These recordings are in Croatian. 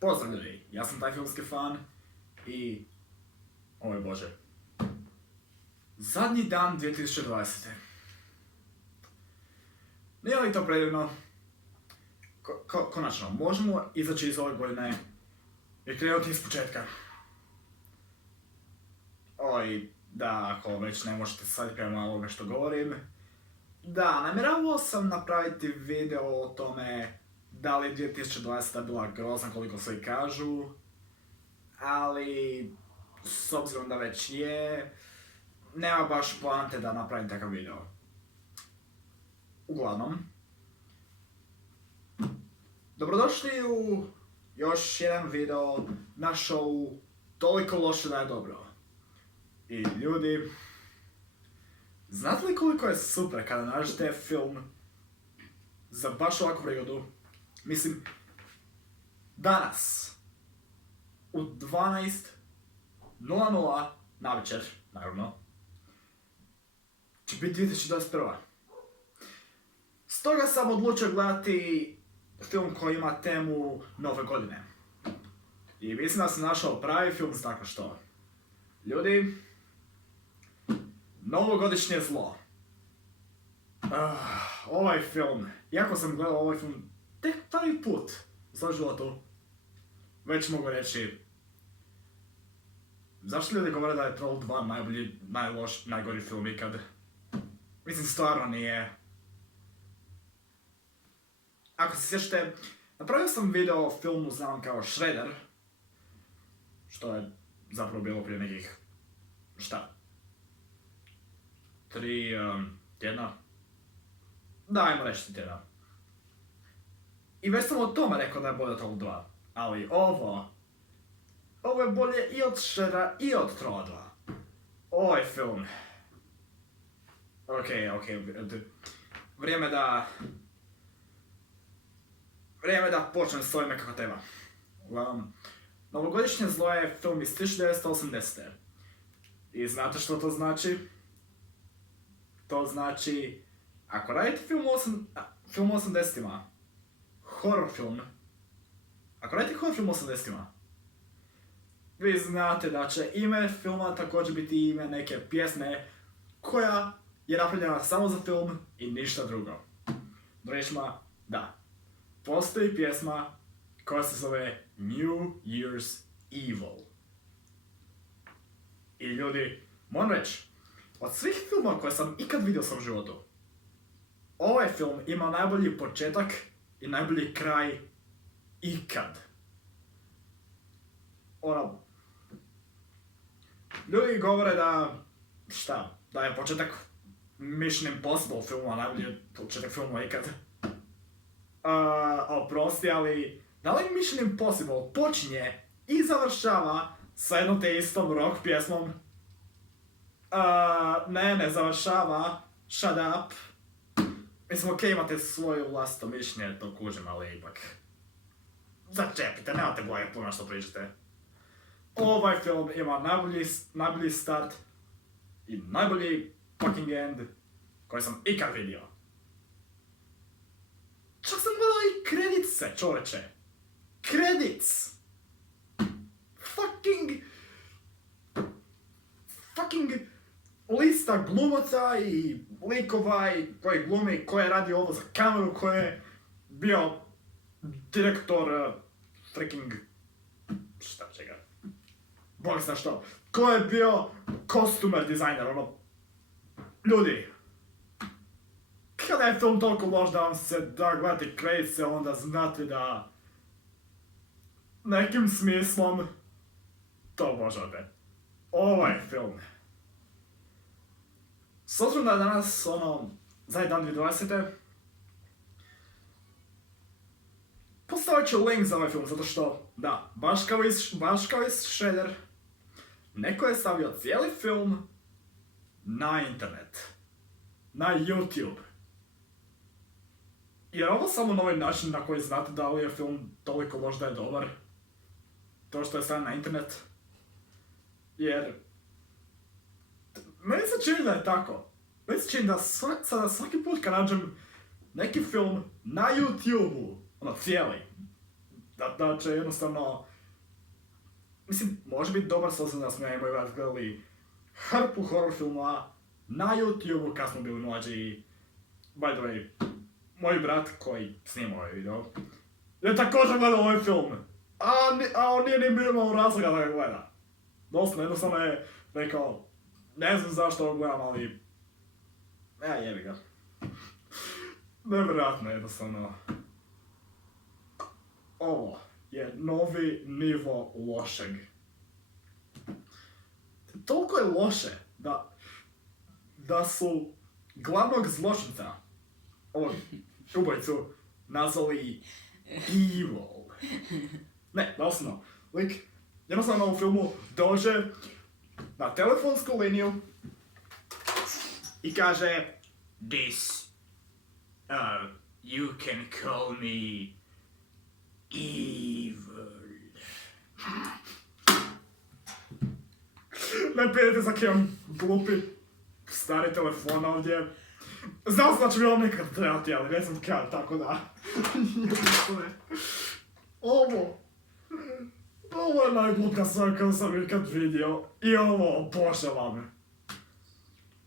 Pozdrav ljudi, ja sam taj filmski fan i... Oj bože. Zadnji dan 2020. Nije li to predivno? Konačno, možemo izaći iz ove godine i krenuti iz početka. Oj, da, ako već ne možete sad prema ovoga što govorim. Da, namjeravao sam napraviti video o tome da li 2020. bila grozna koliko svi kažu, ali s obzirom da već je, nema baš poante da napravim takav video. Uglavnom, dobrodošli u još jedan video na show Toliko loše da je dobro. I ljudi, znate li koliko je super kada nađete film za baš ovakvu prigodu? Mislim, danas, u 12:00 navečer, naravno, će biti 2021. Stoga sam odlučio gledati film koji ima temu Nove godine. I mislim da sam našao pravi film za tako što. Ljudi, novogodišnje zlo. Ovaj film, iako sam gledao ovaj film tek prvi put u svom životu, već mogu reći, zašto ljudi govore da je Troll 2 najbolji, najgori film ikad? Mislim, stvarno nije. Ako se sjećate, napravio sam video o filmu znam kao Shredder, što je zapravo bilo prije nekih, 3 tjedna? Da, ajmo reći tjedna. I već sam o tome rekao da je bolje od Troll 2, ali ovo je bolje i od Shreddera i od Trolla 2. Ovaj film. Okej, vrijeme da počnem s ovime kako treba. Novogodišnje zlo je film iz 1980. I znate što to znači? To znači, ako radite film u 80-ima, horror film, ako radite horror film u 80-ima, vi znate da će ime filma također biti ime neke pjesme koja je napravljena samo za film i ništa drugo. Riječima, da, postoji pjesma koja se zove New Year's Evil. I ljudi, moram reći, od svih filmova koje sam ikad vidio u svom životu, ovaj film ima najbolji početak i najbolji kraj ikad. Ljudi govore da je početak Mission Impossible filma najbolji početak filma ikad. Oprosti, ali da li Mission Impossible počinje i završava sa jednom te istom rock pjesmom? Ne završava. Shut up. Mislim, okej, imate svoje vlastito mišljenje, to kužim, ali ipak. Začepite, nemate boje puno što pričate. Ovaj film ima najbolji start i najbolji fucking end koji sam ikad vidio. Čak sam gledao i kredice, čoveče. Credits! Fucking lista glumaca i likova i koji glumi, ko je radio ovo za kameru, ko je bio direktor freaking... čega? Bog zna što. Ko je bio kostumer dizajner, Ljudi, kada je film toliko loš da vam se da gledati kredice, onda znate da nekim smislom to možete. Ovaj film. S obzirom da je danas, zadnji dan 2020. Postavit ću link za ovaj film, zato što, da, baš kao i Shredder, neko je stavio cijeli film na internet. Na YouTube. Jer ovo samo novi način na koji znate da li je film toliko loš da je dobar. To što je stavio na internet. Jer... meni se čini da je tako. Meni se čini da sada svaki put kad nađem neki film na YouTube-u, cijeli, Da će jednostavno... Mislim, može biti dobar s obzirom da smo ja i moj brat gledali hrpu horror filmova na YouTube-u kad smo bili mlađi i... By the way, moj brat koji snima ovaj video je također gledao ovaj film. A on nije ni bio imao razloga da ga gleda. Doslovno, jednostavno je rekao, ne znam zašto ovo gledam, ali... jebi ga. Nevjerojatno jednostavno. Ovo je novi nivo lošeg. Toliko je loše da su glavnog zločinca, ovog ubojicu, nazvali evil. Ne, doslovno. Lik, jednostavno u filmu dođe na telefonsku liniju i kaže you can call me evil. Ne pijete za kjem glupi stari telefon ovdje. Znao sam da će mi ovo nekad trebati, ali ne znam kad, tako da... Ovo je najgluplja stvar koju sam ikad vidio i ovo obožavam.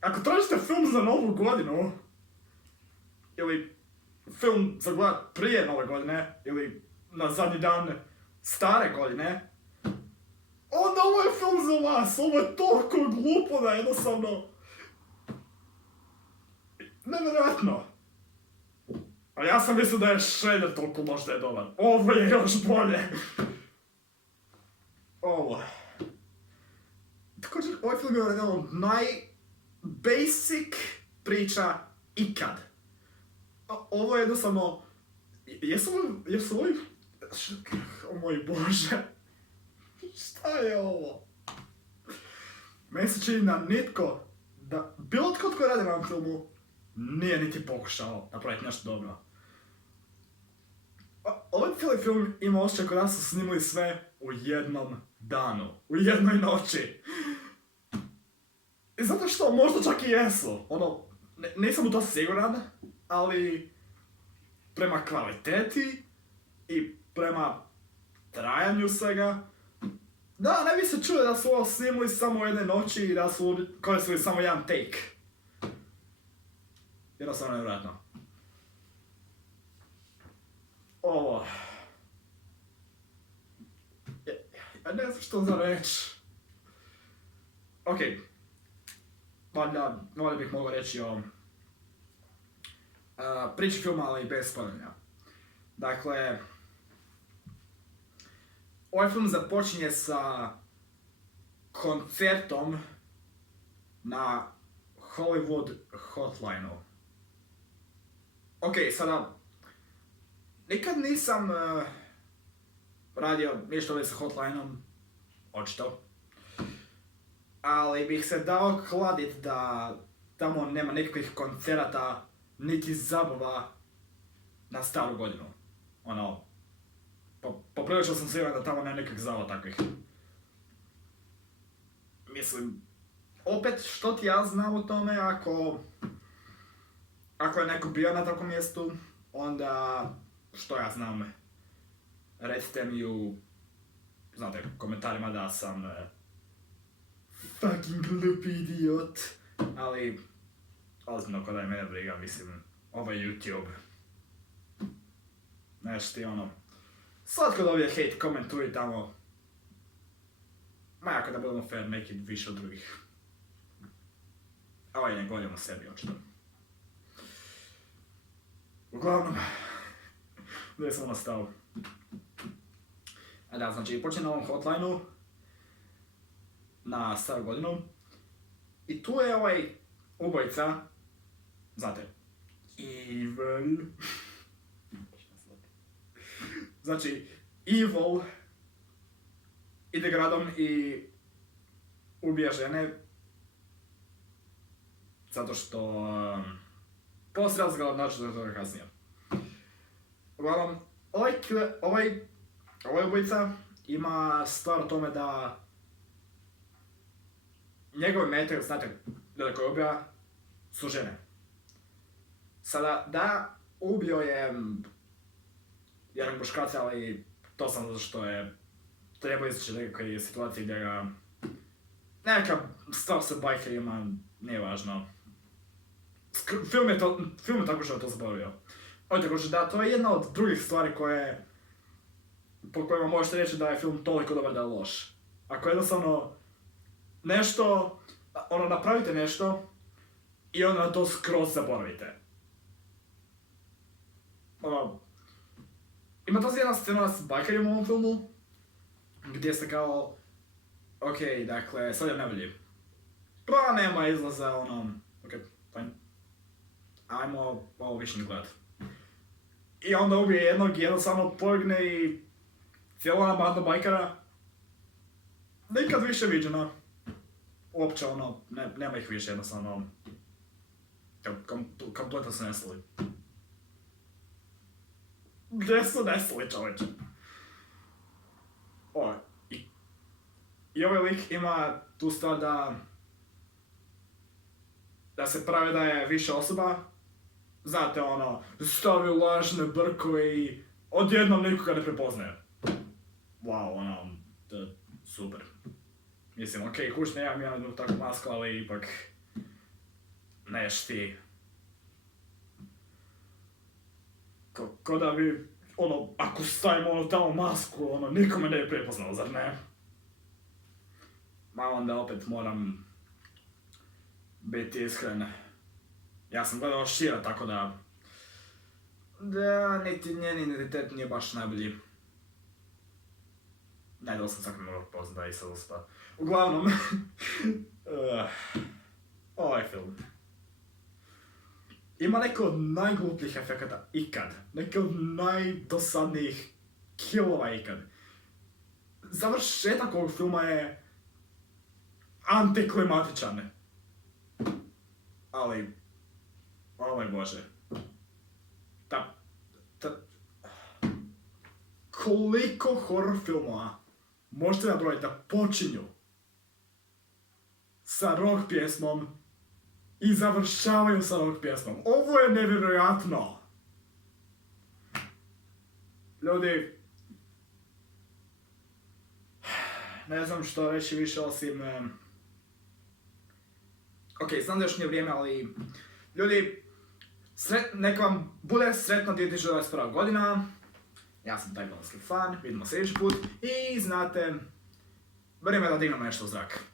Ako tražite film za novu godinu, ili film za gledat prije nove godine, ili na zadnji dan stare godine, onda ovo je film za vas, ovo je toliko glupo da jednostavno... Nevjerojatno. A ja sam mislio da je Shredder toliko možda je dobar. Ovo je još bolje. Ovo. Također, ovaj film je jedan od najbasic priča ikad. Ovo je jednostavno... Jesu ovi... O moj Bože. Šta je ovo? Meni se čini da nitko, da bilo tko tko radi na ovom filmu, nije niti pokušao napraviti nešto dobro. Ovaj cijeli film ima osjećaj kod nas su snimili sve u jednom danu, u jednoj noći. I zato što možda čak i jesu, nisam u to siguran, ali prema kvaliteti i prema trajanju svega, da, ne bi se čuo da su ovo snimili samo u jednoj noći i da su koristili samo jedan take. Jednostavno nevjerojatno. Ovo... Ja ne znam što za reći. Okej. Valjda bih mogao reći o... priči filma, ali bez spomenja. Dakle... Ovaj film započinje sa koncertom na Hollywood Hotline-u. Okej, sada, nikad nisam radio ništa ovdje sa Hotline-om, očito. Ali bih se dao kladit da tamo nema nikakvih koncerata, niti zabava na staru godinu. Poprilično sam siguran da tamo nema nekak zava takvih. Mislim, opet što ti ja znam o tome, ako je neko bio na takvom mjestu, onda što ja znam, recite mi u, znate, komentarima da sam fucking glupi idiot, ali ozbiljno ko da je mene briga, mislim, ovo je YouTube. Znaš ti slatko dobije hate comment tu i tamo. Ma ako da budemo fair, neki više od drugih. A ovaj ne govorimo o sebi, očito. Uglavnom, gdje sam ostao? A da, znači, počne na ovom hotline-u, na staru godinu, i tu je ovaj ubojica, znate, evil. Znači, evil ide gradom i ubija žene zato što poslije razgleda način do toga kasnije. Uglavnom, ovaj ubojica ima stvar o tome da njegove mete, znate, da koje ubija, su žene. Sada, da, ubio je jedan muškarac, ali to sam zato što je treba izaći neke situacije gdje ga neka stvar sa bajkerima, nije važno. Film je tako što je to zaboravio. Također da, to je jedna od drugih stvari po kojima možete reći da je film toliko dobar da je loš. Ako jednostavno nešto, napravite nešto i onda to skroz zaboravite. Ima to jedna scena s bajkerima u ovom filmu, gdje ste kao, okej, dakle, sad je najbolji. Pa nema izlaza, okej, fajn. Ajmo ovo više ne gledat. I onda ubije jednog i jednostavno pogne i cijela banda bajkara nikad više viđena. Uopće nema ih više, jednostavno kompletno su nestali. Gdje su nestali, čovječe? I ovaj lik ima tu stvar da se pravi da je više osoba. Znate, stavi lažne brkove i odjednom nikoga ne prepoznaje. Wow, super. Mislim, okej, kuć, nemam jednu takvu masku, ali ipak neš ti. Ko da bi, ako stavim tamo masku, nikome ne bi prepoznao, zar ne? Ma onda opet moram biti iskren. Ja sam gledao Šira, tako da niti njen identitet nije baš najbolji. Najdol sam svakog mogu poznat da je sad uspa. Uglavnom, ovaj film ima neke od najglupljih efekata ikad. Neke od najdosadnijih killova ikad. Završetak ovog filma je antiklimatičan. Ali, o moj Bože. Koliko horror filmova možete nabrojiti da počinju sa rock pjesmom i završavaju sa rock pjesmom? Ovo je nevjerojatno! Ljudi, ne znam što reći više osim... Okej, znam da još nije vrijeme, ali... Ljudi, neka vam bude sretna 2021. godina. Ja sam taj filmski fan, vidimo sljedeći put i znate, vrijeme da dignemo nešto u zrak.